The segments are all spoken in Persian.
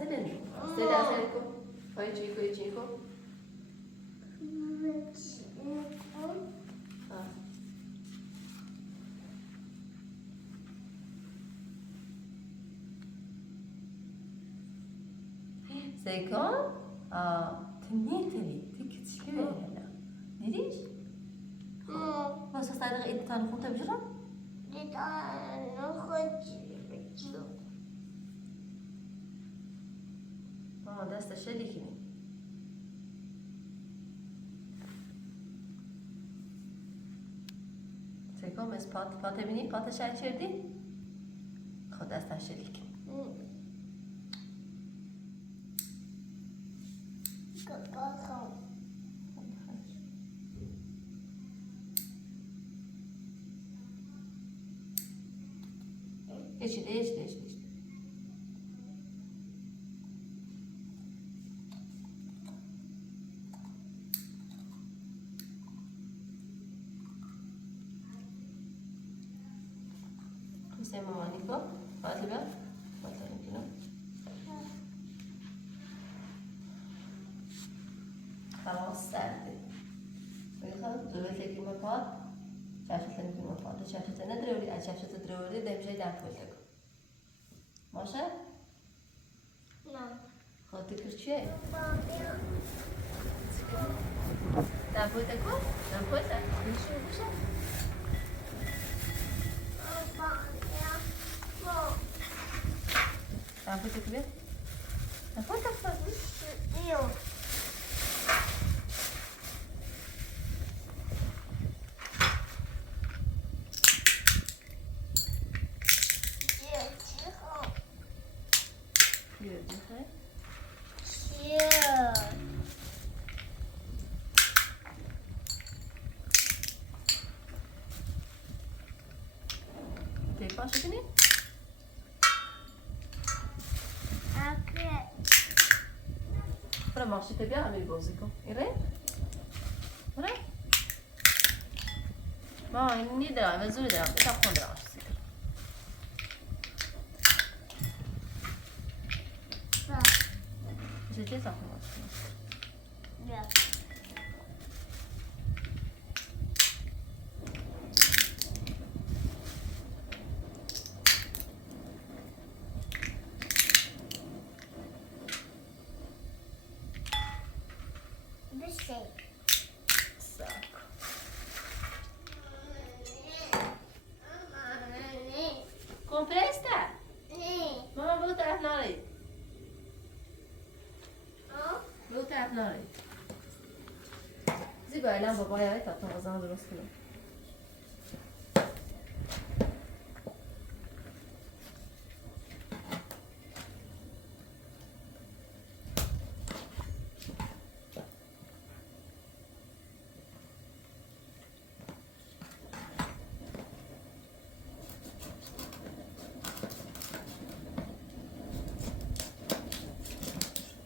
Senin. Seda Selinko. Poi Chico. Seiko. تنيتلي تكتشلي هنا. نريش؟ ما صار إنت كان خنت بجرا؟ دست شلی کنی. سیکم از پات بینی پات شاید چردی؟ خود دست شلی کنی. ایش. Say Mama Nico, Fatima, Fatima. خلاص ساعتين. خلاص دلوقتي لكن مفاد شاشة لكن مفاد شاشة ندري شاشة تدري ده بشيء دام فوتك. ماشي؟ نعم. خاطر كرشة. دام فوتك؟ دام فوتك؟ نشوف وش؟ فوتك بيه؟ فوتك ايوه باشه کنی؟ برای ماشی تو بیا همین بازی کن ایره؟ برای؟ ما این نیدرم و زوری درم بیتا خون درم سیکر چه چه ساخن باشی؟ بیا Compresta? Mamma بگو طرف ناری بگو طرف ناری زیگو ایلم بابای های تا غذا درست کنم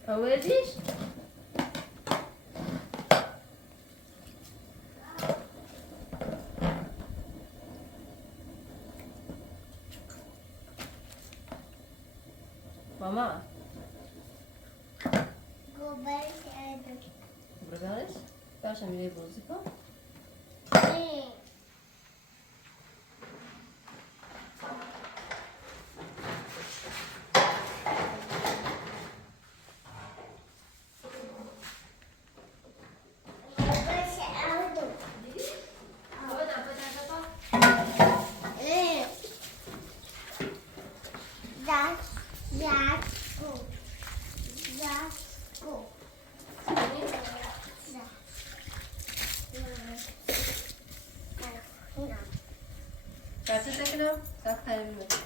آوردیش؟ ماما گوبرش باشه میره بازی کن That's a second of that's kind of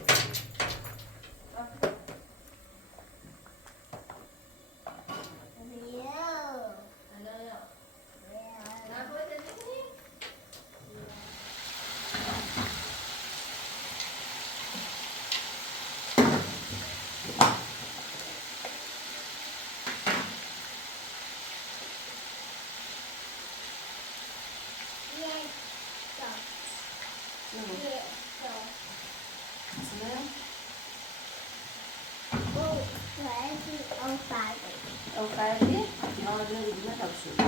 آفرین آره دیگه تاب شد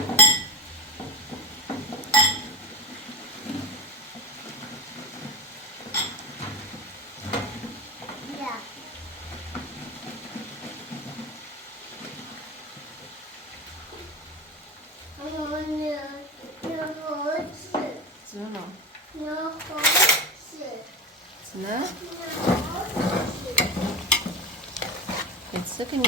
نه It's looking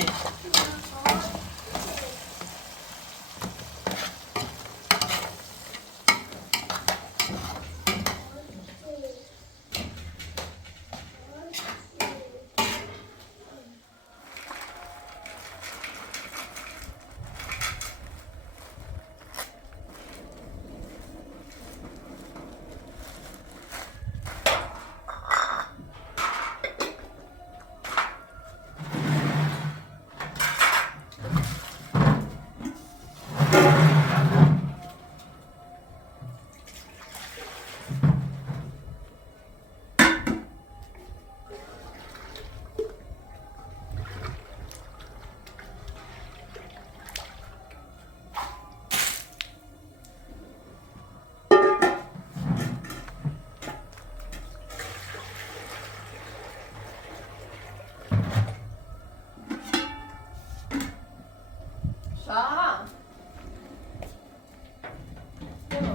شاه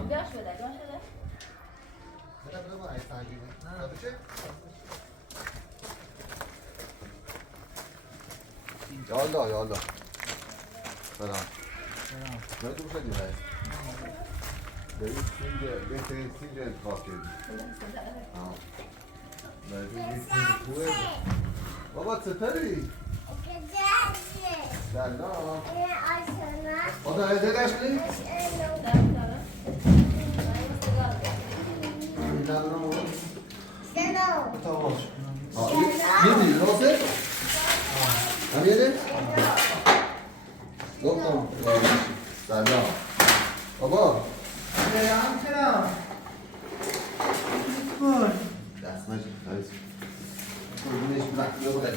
بیا شده Yalla yalla. Selam. Ne duruşa diyor? Benim since entrap edin. Baba seperi. Selam. O da evde kaçtı? Tamam. Yedi, nasıl? Hani yedi? Yok tamam. Selam. Baba. Selam. Buyur. Ders macit. Hadi. Güneş bırakmıyor buraya.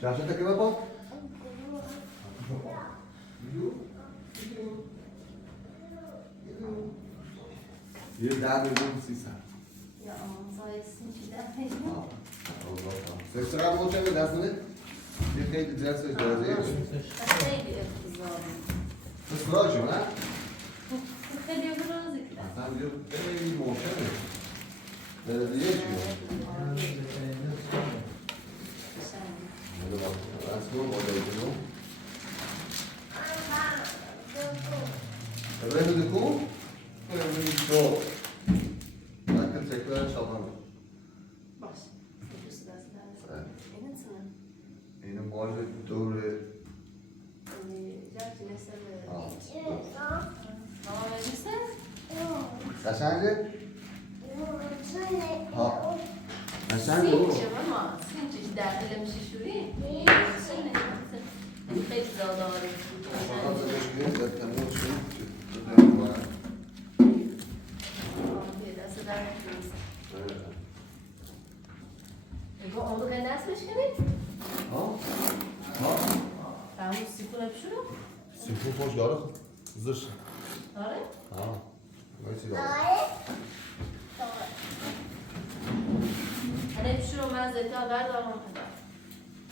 Já acha que vai bom? Bir daha duyduğum sisa. Ya aman sayesinde Você estraga o tempo dessa, né? Bir kere güzel söz yazıyor. Kız proje, ne? Hadi biraz ikna. Tam diyor, ey moça ne? Belediye çıkıyor. Hadi bak, aslında o da yapıyor. Öyle de ku? Öyle de ku. Bakın tekrar çalalım. Baş. Evet. Emin sana. Benim muhalefet doğru. Gerçi mesela. Mama verirse? Kaçancı? Ha. Kaçancı bu? Sinci ama. Sinci dertlemiş şurayı. Pek zavallı. Fakat da geçmiyor zaten bu şey. Önemli var. Biraz da Evet. Bu onu kendisi mi şerif? Ha? Ha? Tamam, sıfır yapışıyor. Sıfır hoş yarık. Zır. Doğru? Ha. Nasıl yarık? Hani yapışıyor, ben zeytin verdim ama.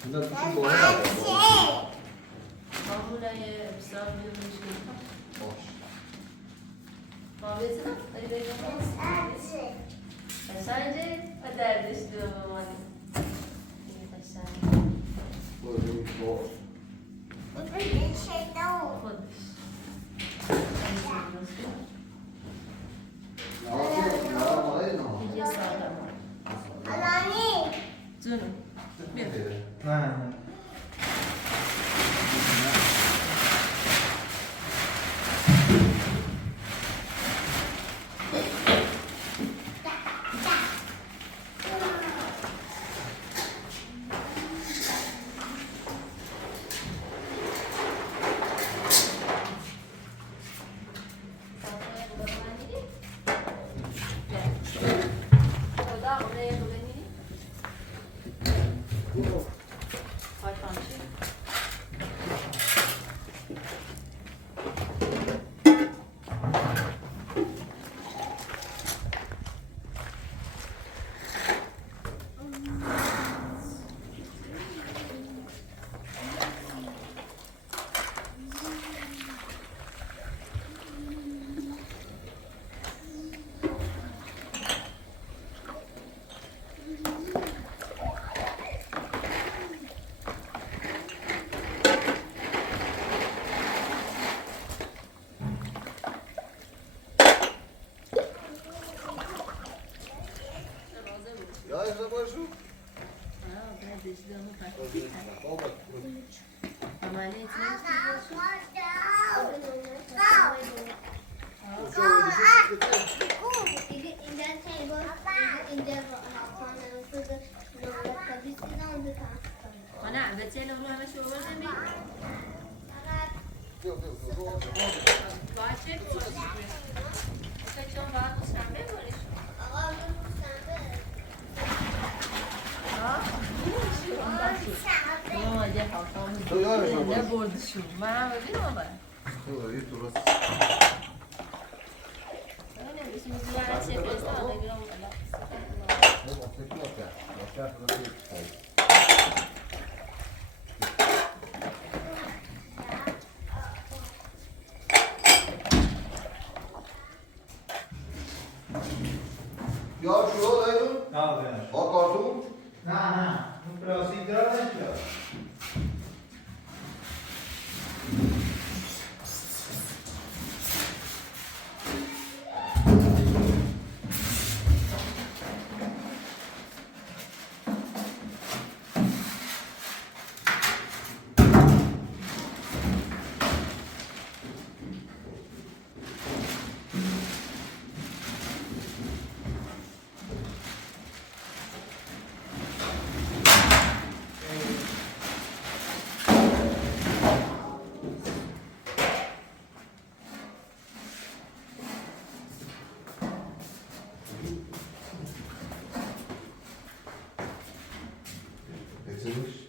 Bunlar bütün doğru var. Mamulaya pisar bir şey. Hoş. Mavesine, hadi bakalım. Sence kader istiyorum ama. Böyle bir hoş. Canım. Ha. أنا عم بتسأل روح أنا شو أول جنبي باچه چون باید مستنبه باری شو ما یه حاکم نبردشون من هم ببینم آبا خیلی درست ببینم بسیم زیاره چه بزن بگیرم یا شو دایدون؟ نه بینش با کارتون؟ نه اون پلاستیک دار نشد Geçirmiş.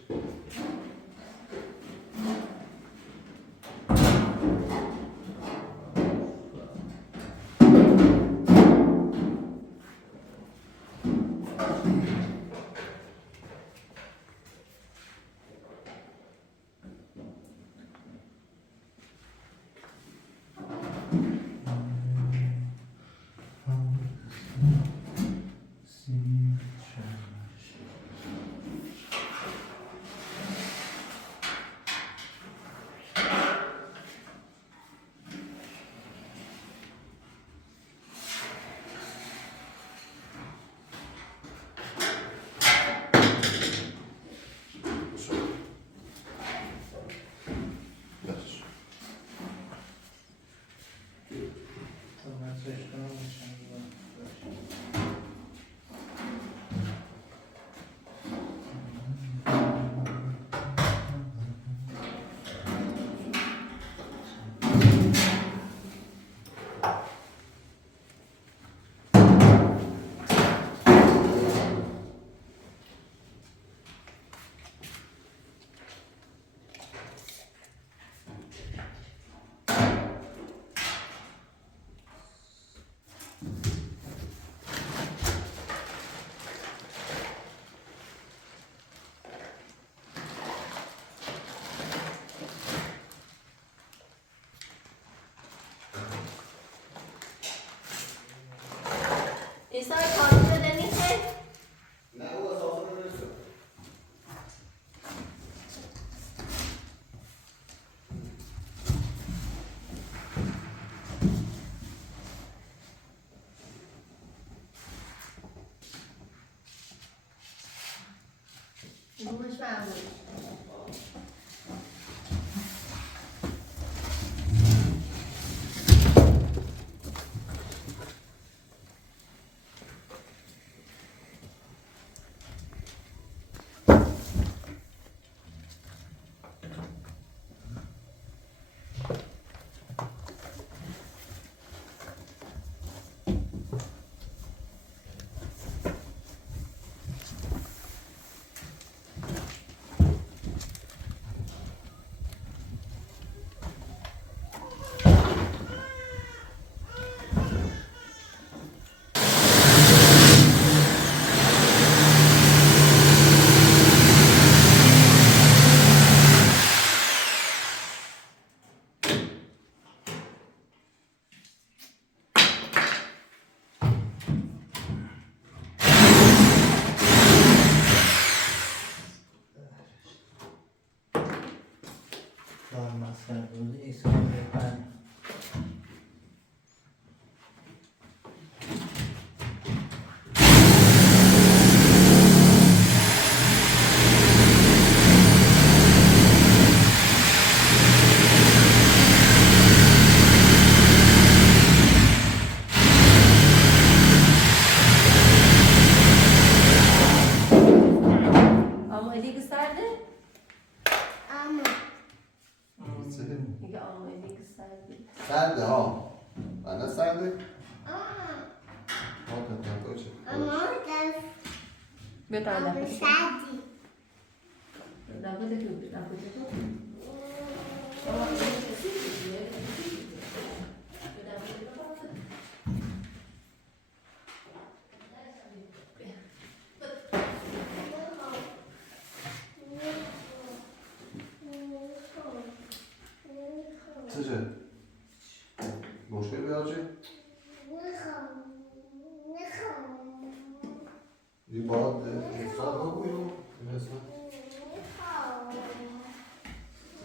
ایسای کارتی رو نمیشه؟ نه او اساسا نمیشه. روش معمول که میگه آماده که سردی. سرده ها بنا سرده تو چه بیا تا دفعه سردی دفعه تو شما اینو کسی دیگه چه؟ مشکل بیاد چه؟ این باید حساب رو بویو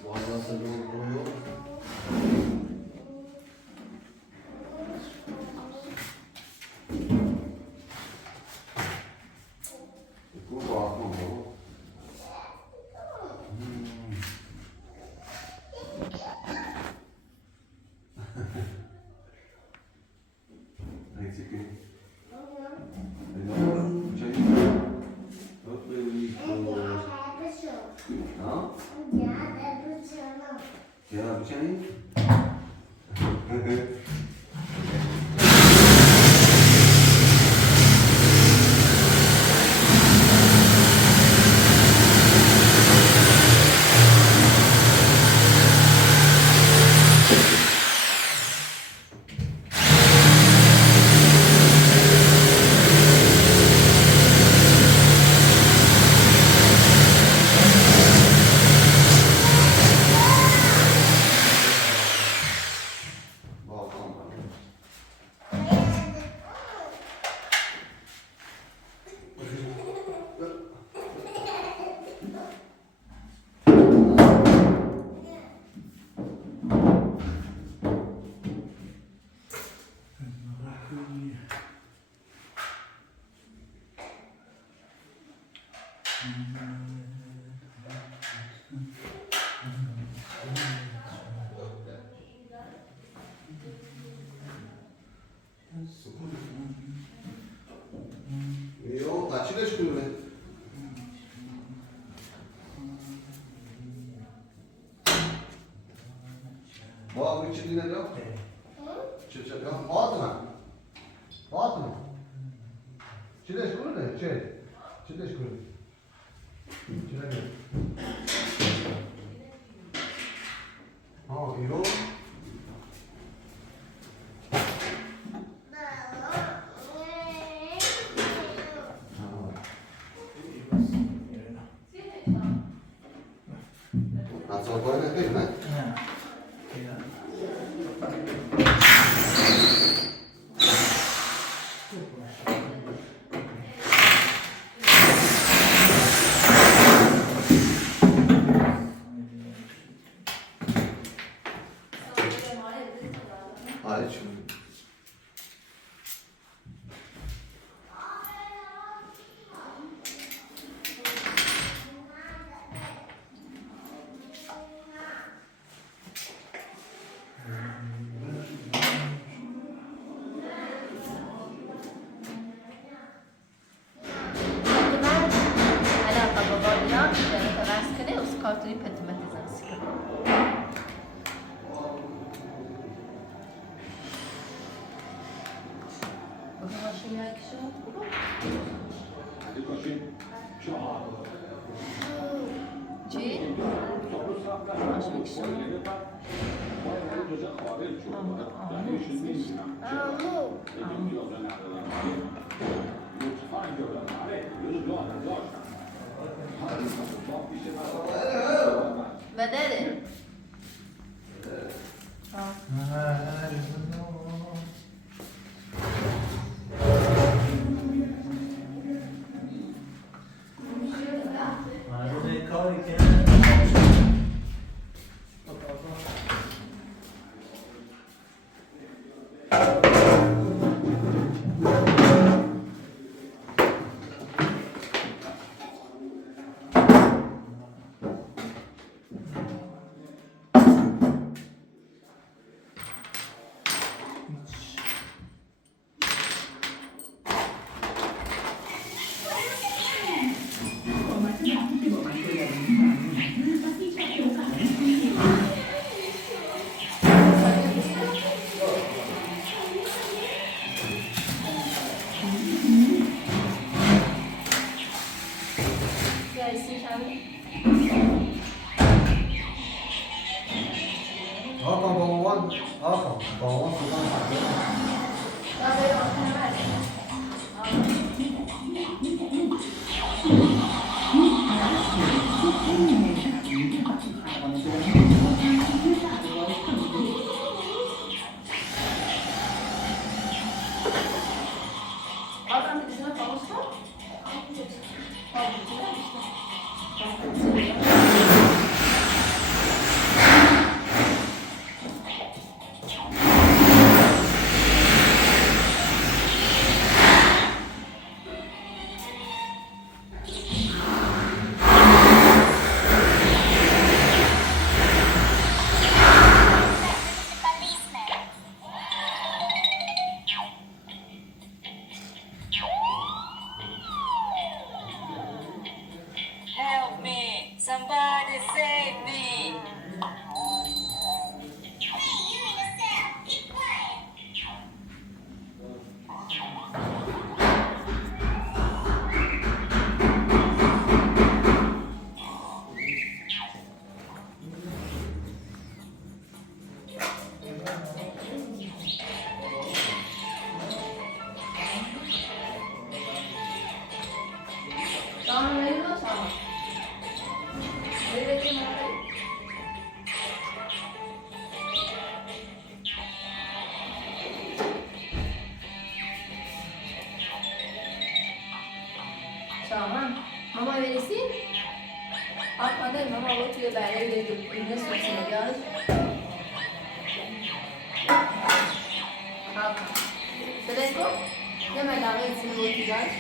باید دست رو بویو Bu rahat mı bu? Eksik mi? Çay. Yok böyle ha? Ya bir çay. Yok, açılış kurulu. Bu abi içinde ne yok? Çıkacak yok. Atma. Atma. Çileş kurulu ne? Çileş kurulu. Çileş kurulu. Ha, yok. Nasıl koyun değil mi? Hayır şimdi. علاقه با بالیا وصل کنه اس کارتونی پتومت ازنسی کنه بگه هاشون یکشون چی؟ هاشون یکشون بدره کاری که Hakan babamın, Hakan babamın sultan hakkı. Ya böyle ortaya ver. Adam bir dizine kalmışsa. Help me! Somebody save me! Tamam verin o zaman. Verin orayı. Tamam. Mama verirsin. Arkada mama o tüyo böyle yine sürtüyor ya. Hakan. Sedeko. Ya ben daha iyisini okuyacağız.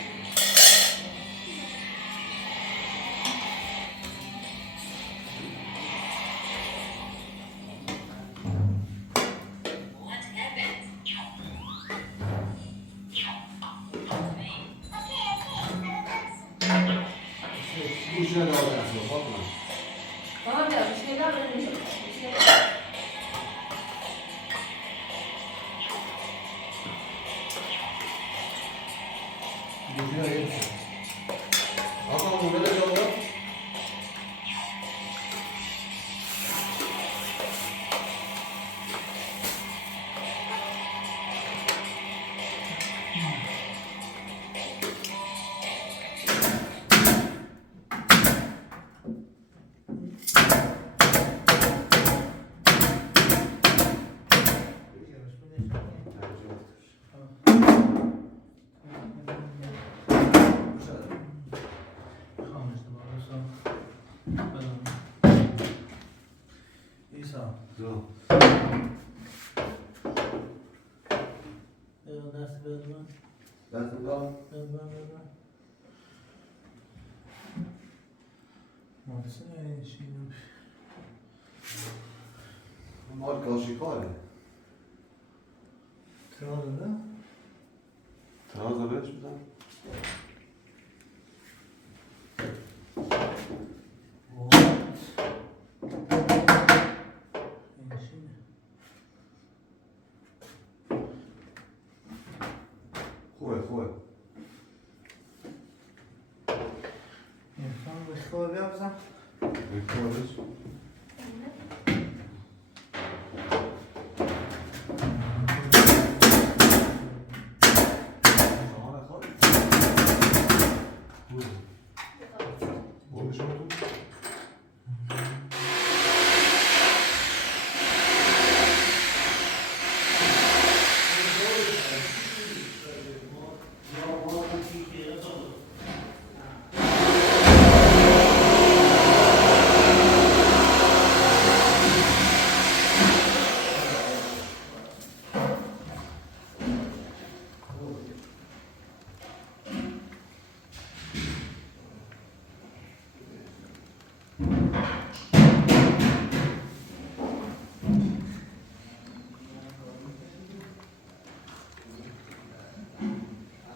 Bu işine de alacaksın, bakma. Tamam ya bir şeyler verin. Bir şeyler. Bu işine yetişir. Hakan bu böyle çalıyor. İsa. Yok. Ders verme. Ben sana Verme. Maalesef şimdi. mal kaşıklar. Trabzon'da. Trabzon'da hiçbir zaman. Koy. İnsan başka bir yapsam. Bekliyoruz. Zamana kal. Buyurun. Konuşalım.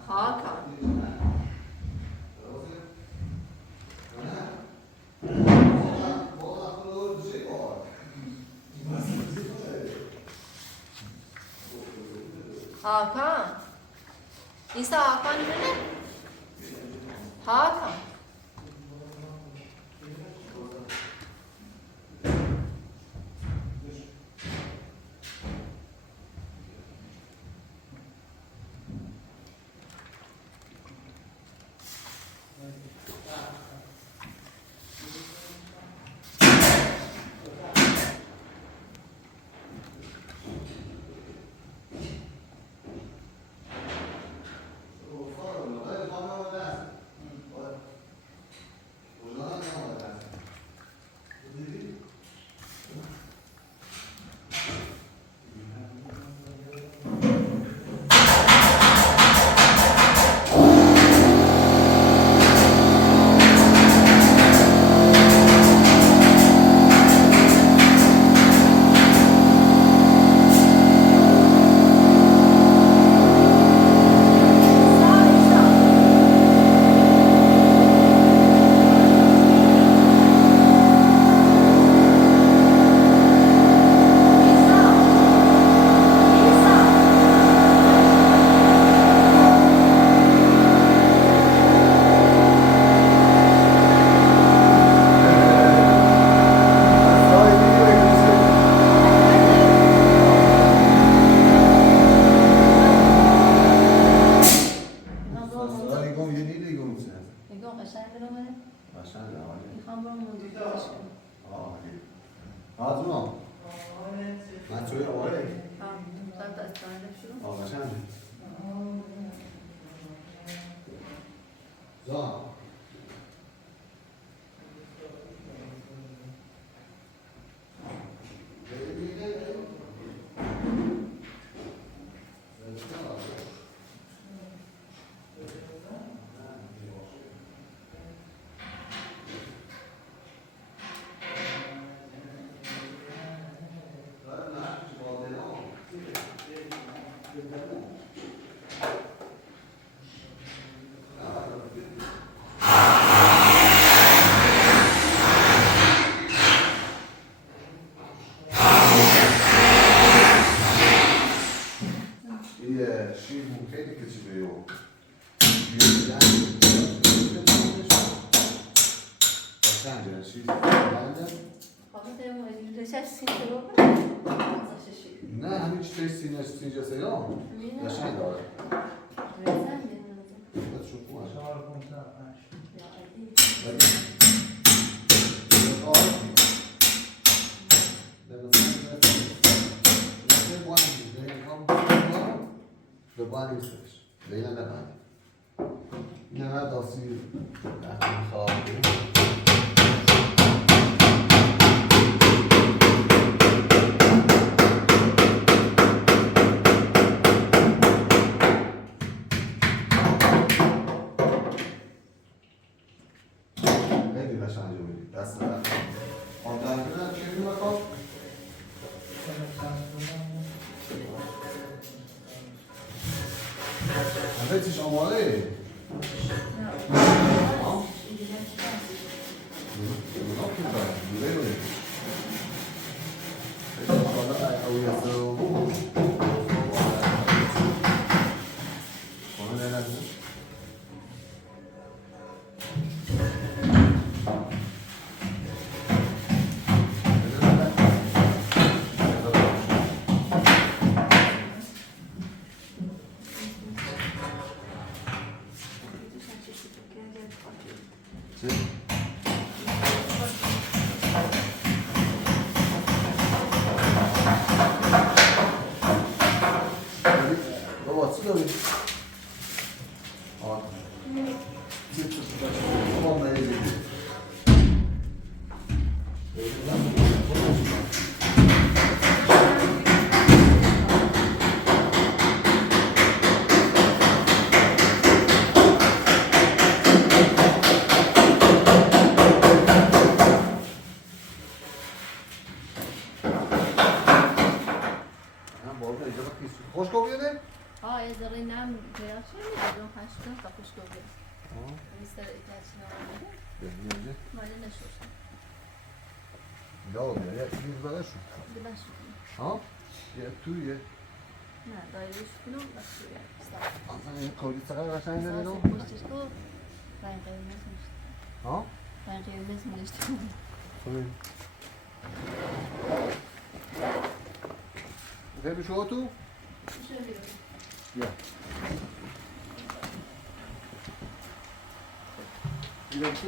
Hakan. Hakan. İsa Hakan ne? Hakan. توی آره ساعت استراحت شروع. آقا چنده زان یه شیر ممکنه که چی بیو چند شیر بنده خواهد این دوشش سین رو کنم. نه همین چی سینه سینجا سیام قشنگ داره بس شو خوبه 4 5 5 به بانی نیستش دیگه نبانی این همه داسی نخواهی خواهی خیلی قشنگه بودی دست نخواهی آن در کنه چی میخواد؟ همه چیش آماده بابا چی داری؟ آه بابا نیدی خوشگاه بیاده؟ ها یه ذره نم پیدا شد میدادم 8 تا خوشگاه بیاد. میستر ایتالچی نامده. اینجا مالی نشوشم. یا میاد یه چیزی بزنه شو بلش کنم. ها؟ یه تویه نه دایرش کنم بس روی استاد. اصلا این کاری چقدر قشنگ داره ساعت اینو؟ پشتش کو رنگ قرمز میشه. ها؟ رنگ قرمز میشه. خب خیلی شو تو؟ بیا بیا تو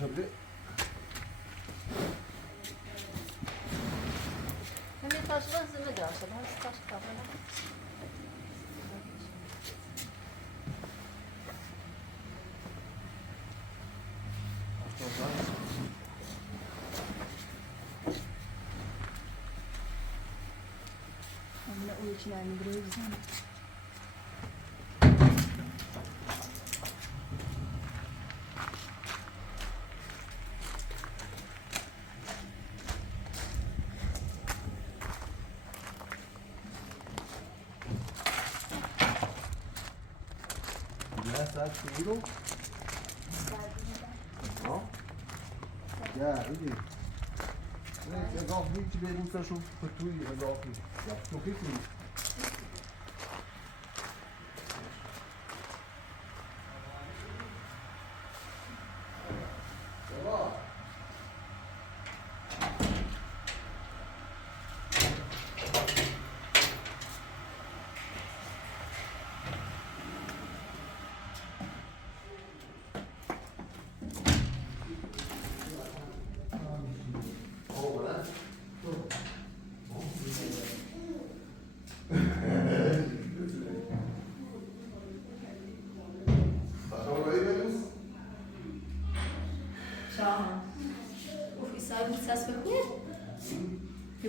شبده همین taşlar sizinle de aşağıda. Hadi taş kafana. Ama o için yani buraya güzel. ساعت چی رو؟ ها؟ یا ایدی نه اضافی که به دوستشو توی اضافی تو کی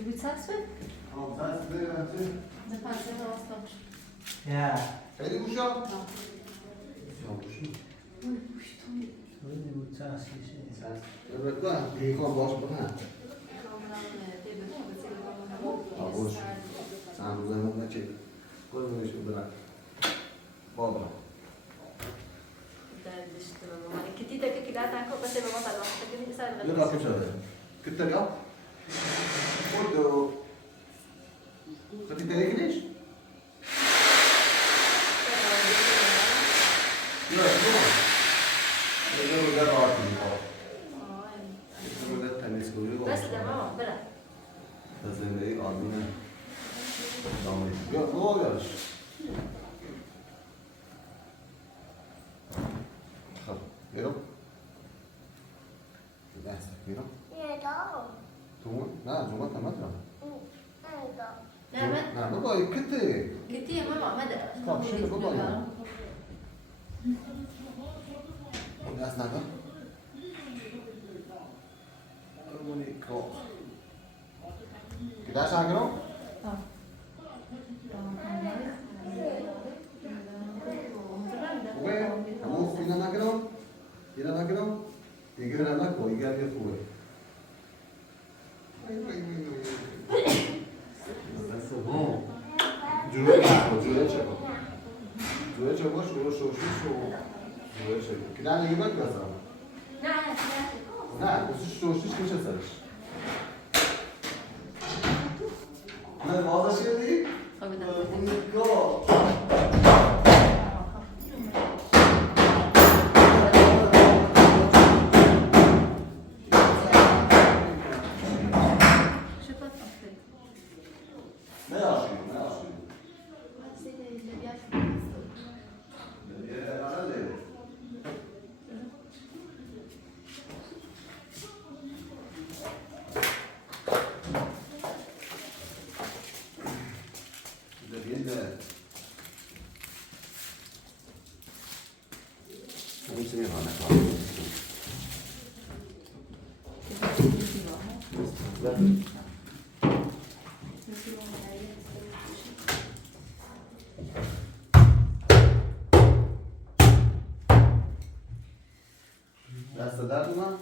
که بود سرس بود؟ سرس بده چی؟ نه پنسه رو آستان شد. یا خیلی گوشا؟ یا گوشی خیلی بود تحصیلشه سرس بکنم دیگه کار باش بکنم باش سهم روزه ما بچه گل میشون برن بابا كتير ده كده تاكل بس بابا طلع تجيني بس یه راه شده كنت اليوم قلت خدي بالك ليش؟ لا شو؟ يقولوا ده راحتي يقولوا ده التنس كله بس ده ماما بلا بس زي ايه قاعدين ضامن يا خلاص خلاص يلا بحث كبيرة تومون لا جوات مثلا لا لا بابا كتير كتير ماما مدى طب شنو بابا الناس نعم مونيكو كده عشان كده وين هو فينا ناكلو فينا ناكلو يجي لنا ناكلو يجي على الفول بس هو جوله جوله شكو جوله شكو شو جوله شكو كده على يبقى بس نعم بس شو كيف تسالش انا ما شيء دي مونيكو دست درد من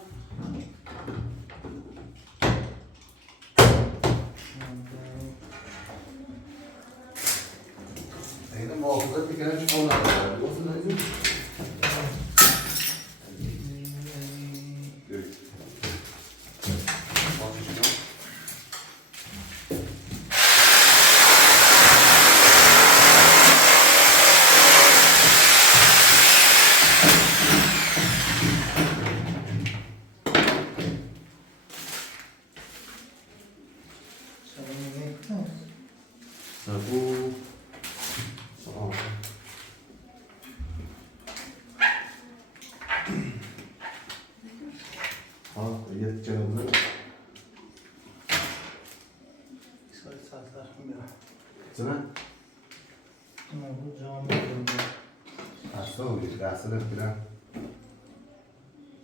اینو محافظت میکنه چون نداره واسه نزدیک دسته بگیرم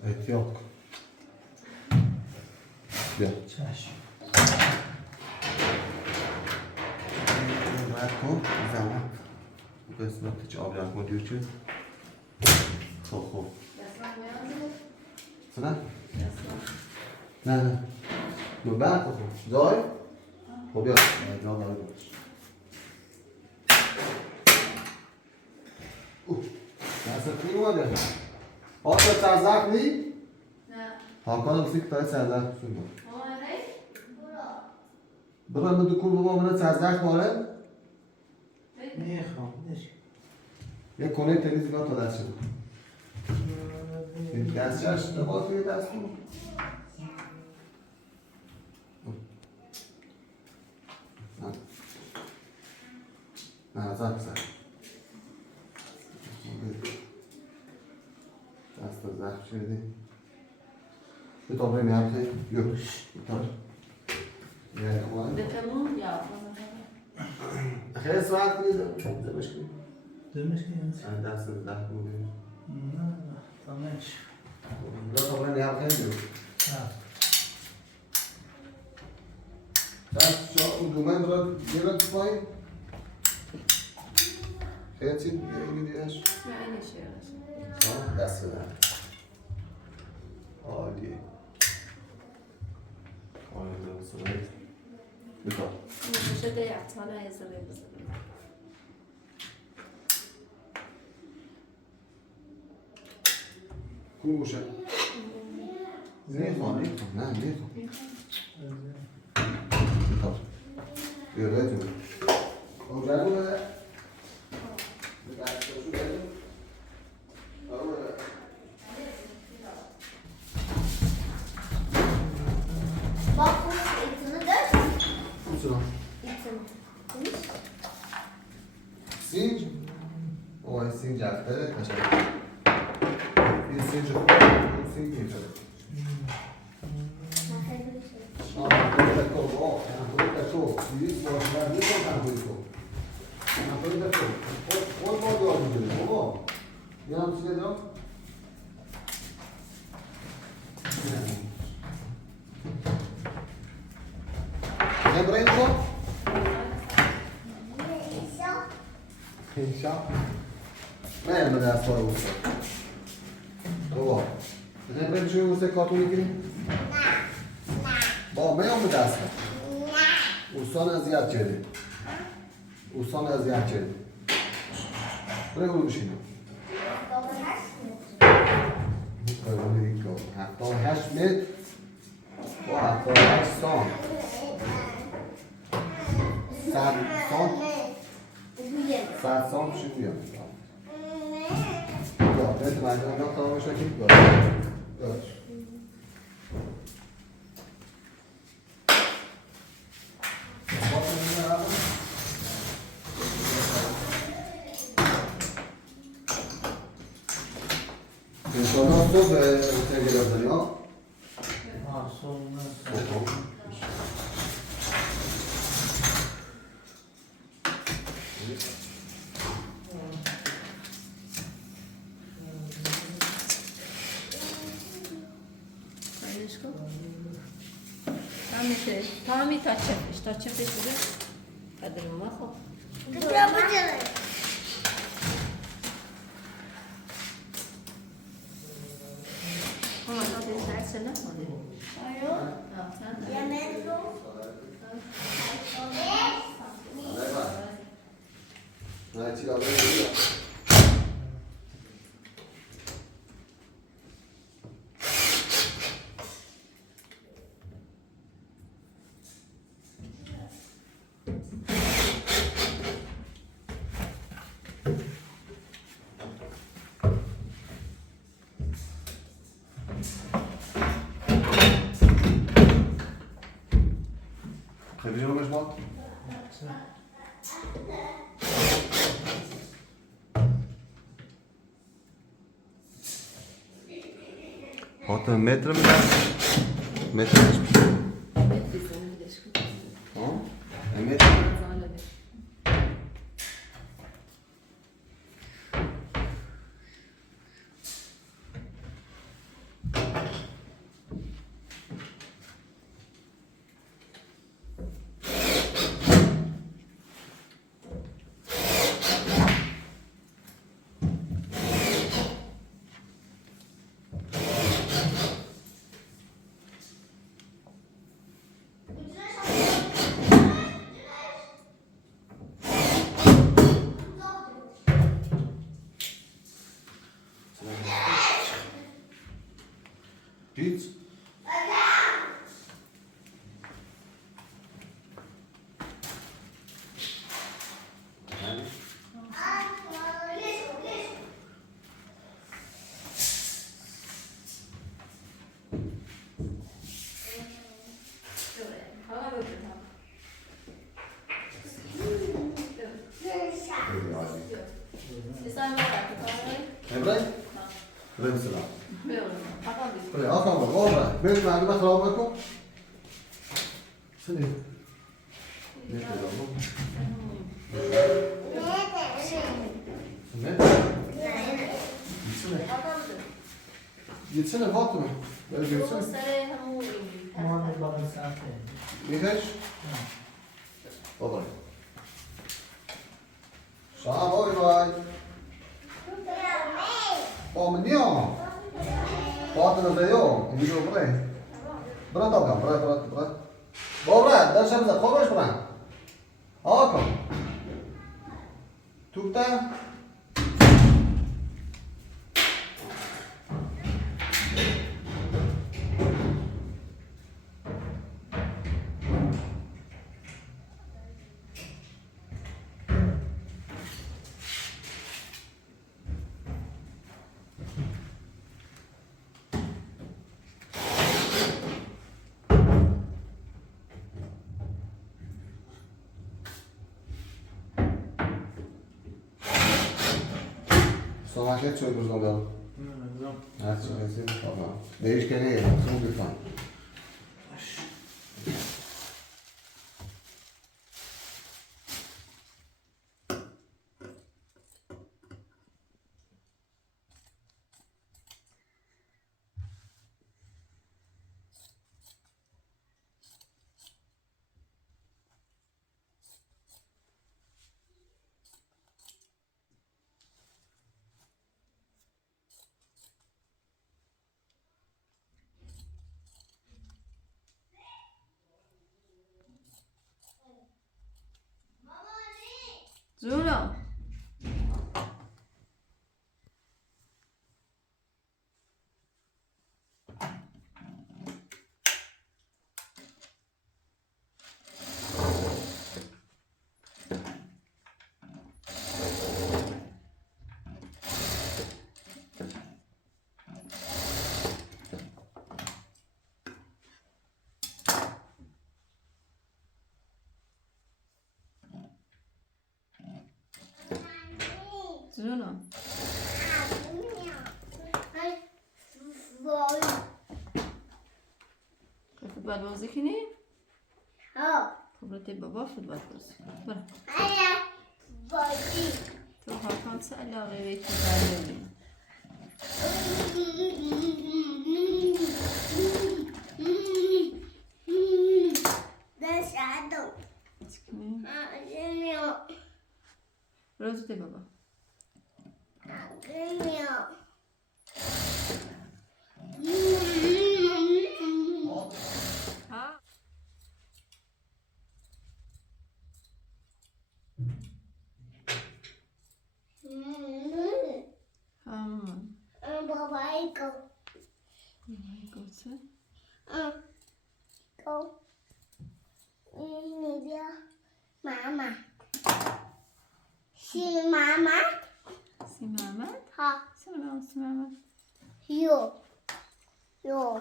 احتیاط کن بیا چشم باید کن زمان قسمت چه آب رنگ مدیر چه خب سنه؟ نه بعد خب جای؟ خب بیا جا داره باش دستت می اومده آتو سرزخ نی؟ نه حاکان بسی که تای سرزخ بسون بود برای من دکون بابا منه سرزخ باره؟ میخوام یه کنه تنیز بگاه تا دست شد دستش نباد توی دست کن نه زد بسر دست زخم شدی به طور میام خیلی یوش یعنی خواه بتمون یا خیلی ساعت میدم دمش کنیم دمش کنیم دست زخم بودیم نه تمامش به طور میام خیلی دست جا اون دومن را گیرد پایین خیلی چی میدیش؟ نه اینشه دست بدن عالیه عالیه درست بکار میشه دیگه نه ازاره بزنیم کوشه میخوام نه میخوام بکار بیاره تو اونجا رو بده بکارشو بده Bak bu etini dört. Kusura. Etini. سینج اوه سینج افته قشنگ این سینج خوب اون سینج اینجا من به دست رو بسه بابا نمی‌ریم چه بسه کارتون میگیریم؟ با من هم به دست اوستان اذیت کرده اوستان اذیت کرده برای برو بشینم هفتاد و هشت متر با 78 سان 100 سان چی بویم یا بهت مجموعه هم تمام شد که داشت انشاءالله صبح تگه دازنی ها تامی تا چپش بده قدر ما خب نه چی داره خیلی مش باد Hat er einen Meter mit Meter ein Meter Geht's? Ebrei? Vrem să dau. Păi, asta mă, ora, vezi, mai agădat la urmă cu? Să ne... Ne te dau, nu? Să ne? Gitsene, vattene. Gitsene. ما رو بالا ساعته میخش؟ بابای شما بای بای با من نیام باید نزدیام این بیشو برای برای تا کن برای بابرا در شب زد خوابش برای آقا کن توپتا Somaklet çok uzun oldu. Evet, çok eski. Tamam. Değişkeni yedim. Çok lütfen. جونو جونو فوتبال بازی کنی؟ خب رتی بابا فوتبال بازی برو تو هاکام سأل آقای که برمی برو رتی بابا ها همون گوشه Mama. Si mama. سی محمد Ha. سلام سی محمد Yo. Yo.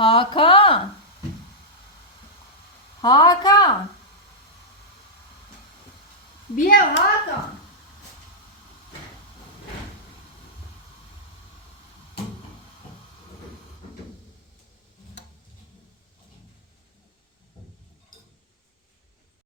Hakan. Hakan. Bir Hakan.